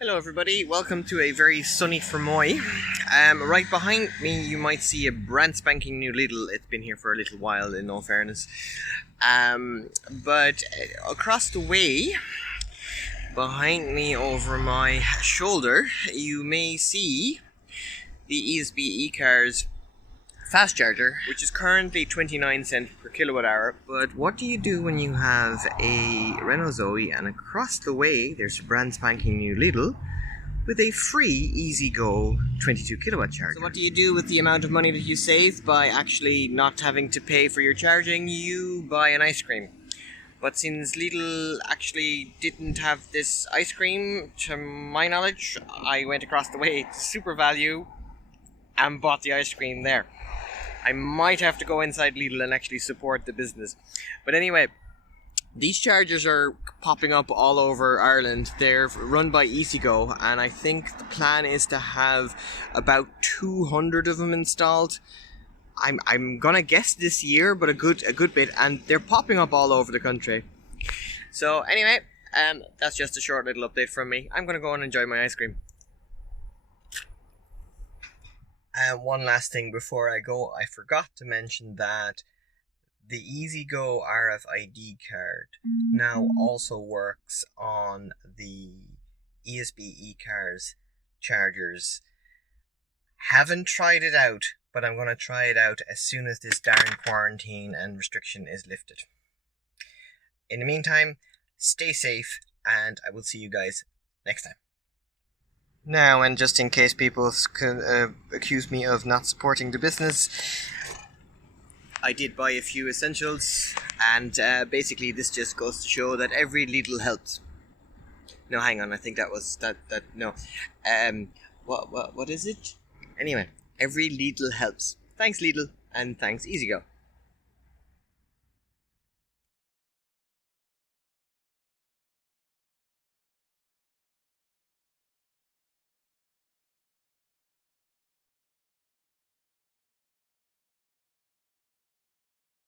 Hello everybody, welcome to a very sunny Fermoy. Right behind me you might see a brand spanking new Lidl. It's been here for a little while in all fairness. But across the way, behind me over my shoulder, you may see the ESB Ecars fast charger, which is currently 29 cents per kilowatt hour. But what do you do when you have a Renault Zoe and across the way there's a brand spanking new Lidl with a free EasyGo 22 kilowatt charger? So what do you do with the amount of money that you save by actually not having to pay for your charging? You buy an ice cream. But since Lidl actually didn't have this ice cream, to my knowledge, I went across the way to SuperValu and bought the ice cream there. I might have to go inside Lidl and actually support the business. But anyway, these chargers are popping up all over Ireland. They're run by EasyGo, and I think the plan is to have about 200 of them installed. I'm gonna guess this year, but a good bit, and they're popping up all over the country. So anyway, that's just a short little update from me. I'm gonna go and enjoy my ice cream. One last thing before I go, I forgot to mention that the EasyGo RFID card now also works on the ESB Ecars chargers. Haven't tried it out, but I'm going to try it out as soon as this darn quarantine and restriction is lifted. In the meantime, stay safe, and I will see you guys next time. Now, and just in case people accuse me of not supporting the business, I did buy a few essentials, and basically this just goes to show that every Lidl helps. No, hang on, I think that was no. What is it? Anyway, every Lidl helps. Thanks Lidl, and thanks EasyGo.